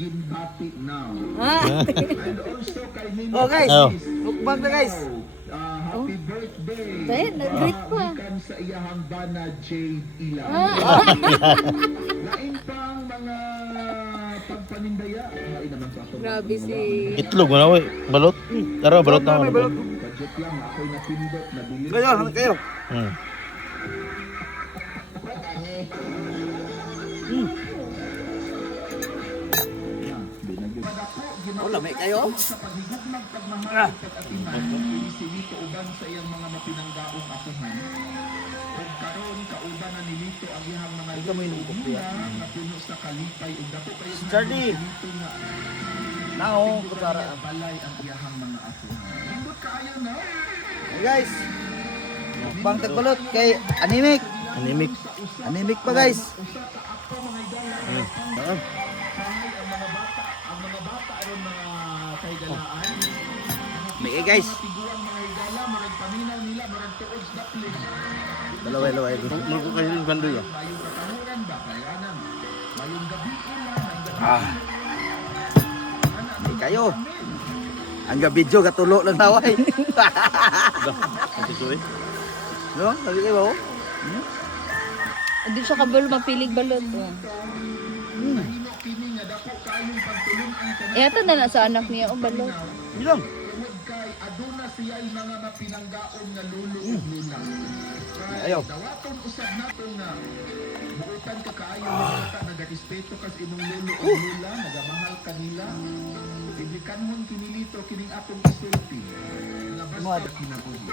ginbati now. Ah. And also kay Nino Oh, guys. Oh. Mukbang na guys. Happy birthday. Tayo, nag-greet pa. Gikan sa iyahang bana Jade Ilang. Lain pang mga pagpanindaya. Ay naman sa ato. Grabe si... Itlog mo na, we. Balot. Tara, balot na. May balot. Budget lang, ako'y napindot, nabili. Kayo, hanap kayo. Hmm. Wala, may kayo. Sa paghigugmang pagmamahal at atiman, si Lito uban sa iyang mga mapinanggaong akuhan. Kung karon kauban na ni Lito ang iyang mga lupa na puno sa kalipay ug dako kayo nga Charlie. si Lito nga Nao, kutsara. balay ang iyang mga akuhan. Indot kaayo na. Hey guys. Mukbang tagbalot kay Animic. Anemic. Animic pa guys. May guys. Dalaway-laway. Marco kayo yung bandoy, ah. May kayo. Ang video katulo lang naway. Ito suwi. No? Sabi kayo ba? Hindi siya kabalo mapilig balot. Oh. Eh, ito na lang sa anak niya. Oh, balot. Bilang. Kay aduna siya ay mga mapinanggaon nga lulo ug lula. Ayaw. Dawaton usab nato nga buutan ka kaayo nga nagarespeto kas imong lulo ug lula, nagamahal kanila. Ibikanhon kinilito kining atong isulti. Labas sa kinabuhi.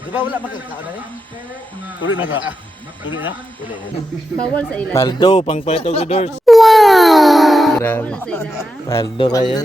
Di ba wala magkakaon na ni? Tuloy na ka. Tuloy na. Bawal sa ilan. Paldo, pang paito ko doors. Wow! Grabe. Bawal sa ilan. Paldo kayo.